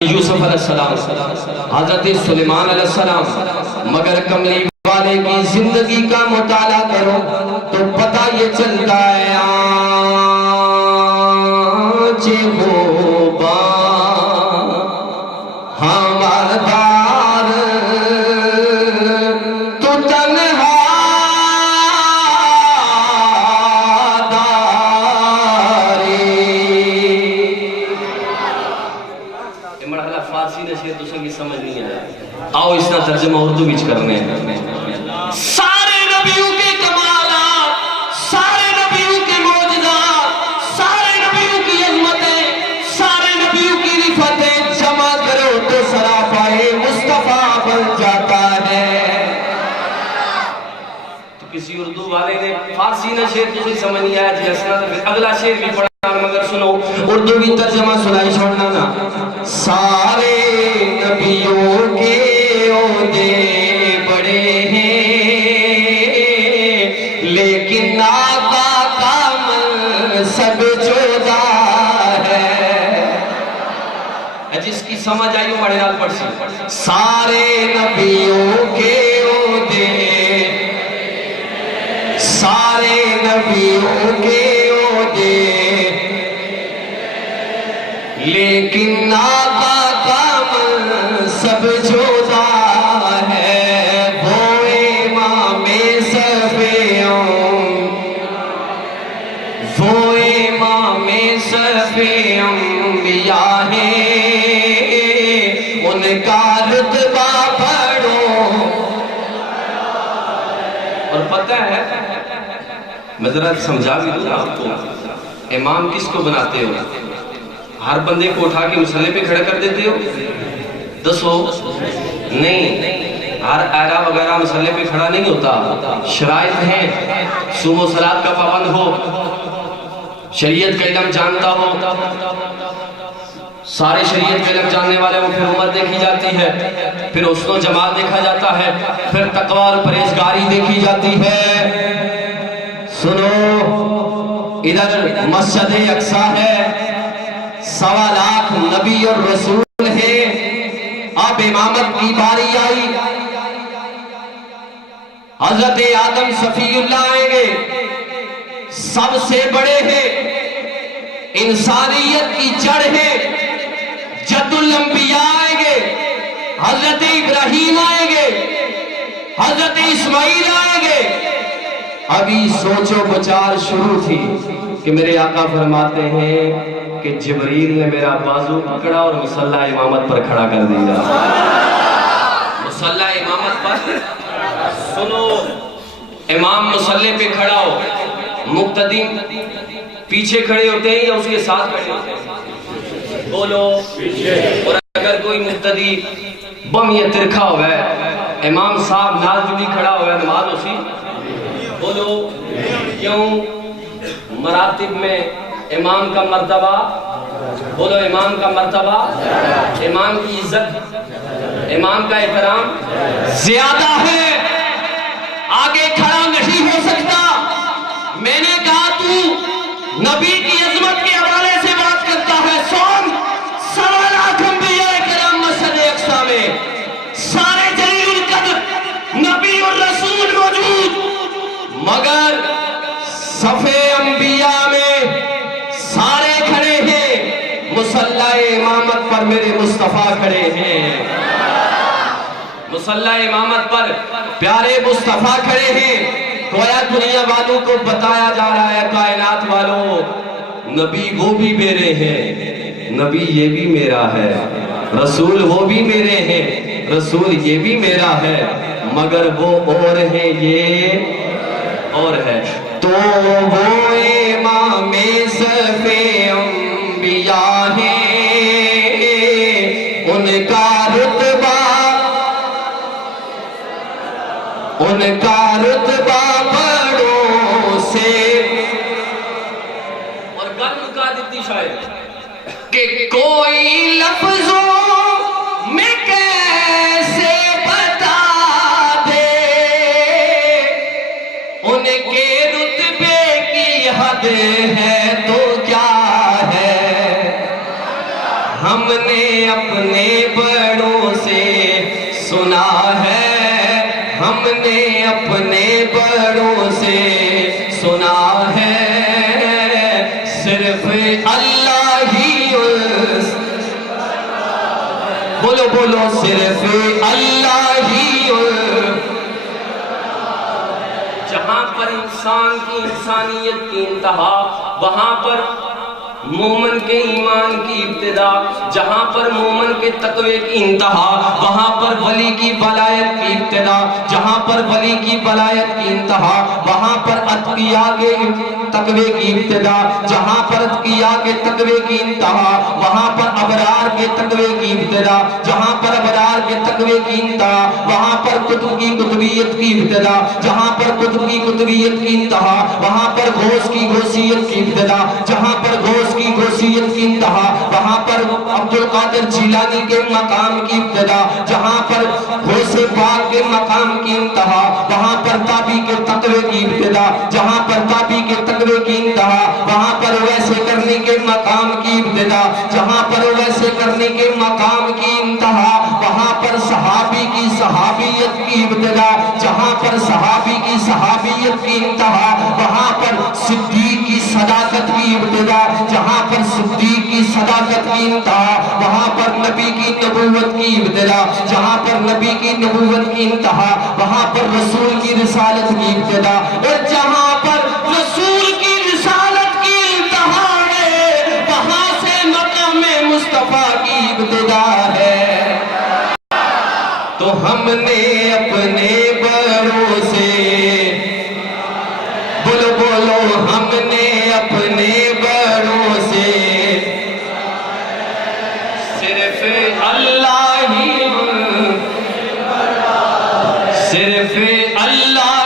یوسف علیہ السلام، حضرت سلیمان علیہ السلام، مگر کملی والے کی زندگی کا مطالعہ کرو تو پتہ یہ چلتا ہے آج ہوبا ہماردار تو تنہا فارسی نے شیر دوسرے کی سمجھ نہیں آیا، آؤ اس کا ترجمہ اردو وچ کرنے ہیں۔ سارے نبیوں کے کمالات، سارے نبیوں کے معجزات، سارے نبیوں کی عظمتیں، سارے نبیوں کی رفتیں جمع کرو تو سراپائے مصطفیٰ بن جاتا ہے۔ تو کسی اردو والے نے فارسی نے شیر دوسری سمجھ نہیں آیا جی اسنا اگلا شیر بھی پڑھا مگر سنو اردو بھی ترجمہ سنائی چھوڑنا نا۔ سارے نبیوں کے عہدے بڑے ہیں لیکن آقا کا منصب جدا ہے۔ جس کی سمجھ آئی وہ بڑے نال پڑھ سی۔ سارے نبیوں کے عہدے، سارے نبیوں کے عہدے لیکن آقا کا منصب جدا ہے۔ وہ امام صفیوں، وہ امام صفیوں انبیاء ہیں، ان کا رتبہ پڑھو۔ اور پتہ ہے میں ذرا سمجھا بھی دوں آپ کو، امام کس کو بناتے ہو؟ ہر بندے کو اٹھا کے مسلح پہ کھڑا کر دیتے ہو؟ دسو نہیں، ہر آئرہ وغیرہ مسلح پہ کھڑا نہیں ہوتا، شرائط ہیں، صوم و صلاۃ کا پابند ہو، شریعت کا علم جانتا ہو، سارے شریعت کا علم جاننے والے وہ پھر امت دیکھی جاتی ہے، پھر حسن و جمال دیکھا جاتا ہے، پھر تقوی اور پرہیزگاری دیکھی جاتی ہے۔ سنو ادھر مسجد اقصی ہے، 1.25 لاکھ نبی اور رسول ہے، اب امامت کی باری آئی، حضرت آدم صفی اللہ آئیں گے، سب سے بڑے ہیں، انسانیت کی جڑ ہے، جد الانبیاء آئیں گے، حضرت ابراہیم آئیں گے، حضرت اسماعیل آئیں گے۔ ابھی سوچو بچار شروع تھی کہ میرے آقا فرماتے ہیں کہ جبریل نے میرا بازو پکڑا اور مصلی امامت پر کھڑا کر دیا۔ مصلی امامت پر سنو، امام مصلی پہ کھڑا ہو، مقتدی پیچھے کھڑے ہوتے ہیں یا اس کے ساتھ کھڑے ہوتے ہیں؟ بولو۔ اور اگر کوئی مقتدی بم یا ترکھا ہوا ہے، امام صاحب ناز جڑی کھڑا ہوا ہے، نماز اسی؟ بولو کیوں؟ مراتب میں امام کا مرتبہ، بولو امام کا مرتبہ، امام کی عزت، امام کا احترام زیادہ ہے، آگے کھڑا نہیں ہو سکتا۔ میں نے کہا تو نبی کی عظمت کے حوالے سے بات کرتا ہے، سن 1.25 لاکھ انبیاء کرام مسجد اقصی میں، سارے جلیل القدر نبی اور رسول موجود، مگر صفِ انبیاء میں سارے کھڑے ہیں، مصلی امامت پر میرے مصطفیٰ کھڑے ہیں، مصلی امامت پر پیارے مصطفیٰ کھڑے ہیں۔ گویا دنیا والوں کو بتایا جا رہا ہے، کائنات والوں، نبی وہ بھی میرے ہیں، نبی یہ بھی میرا ہے، رسول وہ بھی میرے ہیں، رسول یہ بھی میرا ہے، مگر وہ اور ہے، یہ اور ہے۔ تو وہ امام صفی انبیاء ہیں، ان کا رتبہ بڑوں سے۔ اور گل مکا دیتی شاید کہ کوئی لفظوں میں کیسے بتا دے ان کے رتبے کی حد ہے تو کیا ہے، ہم نے اپنے اپنے بڑوں سے سنا ہے، ہم نے اپنے بڑوں سے سنا ہے، صرف اللہ ہی بولو بولو صرف اللہ ہی جہاں پر انسان کی انسانیت کی انتہا، وہاں پر مومن کے ایمان کی ابتدا، جہاں پر مومن کے تقوی کی انتہا، وہاں پر ولی کی ولایت کی ابتدا، جہاں پر ولی کی ولایت کی انتہا، وہاں پر اتقیاء کے تقوی کی ابتدا، جہاں پر اتقیاء کے تقوی کی انتہا، وہاں پر ابرار کے تقوی کی ابتدا، جہاں پر ابرار کے تقوی کی انتہا، وہاں پر قطب کی قطبیت کی ابتدا، جہاں پر قطب کی قطبیت کی انتہا، وہاں پر غوث کی غوثیت کی ابتدا، جہاں پر غوث کی غوثیت کی انتہا، وہاں پر عبدالقادر جیلانی کے مقام کی ابتدا، جہاں پر غوث پاک کے مقام کی انتہا، وہاں پر تابی کے تقوی کی ابتدا، جہاں پر تابی کے تقوی کی انتہا، وہاں پر ویسے کرنے کے مقام کی ابتدا، جہاں پر ویسے کرنے کے مقام کی انتہا، وہاں پر صحابی کی صحابیت کی ابتدا، جہاں پر صحابی کی صحابیت کی انتہا، وہاں پر صدیق کی صداقت کی ابتدا، جہاں پر صدیق کی صداقت کی انتہا، وہاں پر نبی کی نبوت کی ابتدا، جہاں پر نبی کی نبوت کی انتہا، وہاں پر رسول کی رسالت کی ابتدا، اور جہاں پر رسول کی رسالت کی انتہا ہے، وہاں سے مقام مصطفیٰ کی ابتدا ہے۔ تو ہم نے اپنے بڑوں سے بولو بولو ہم نے اپنے بڑوں سے صرف اللہ ہی صرف اللہ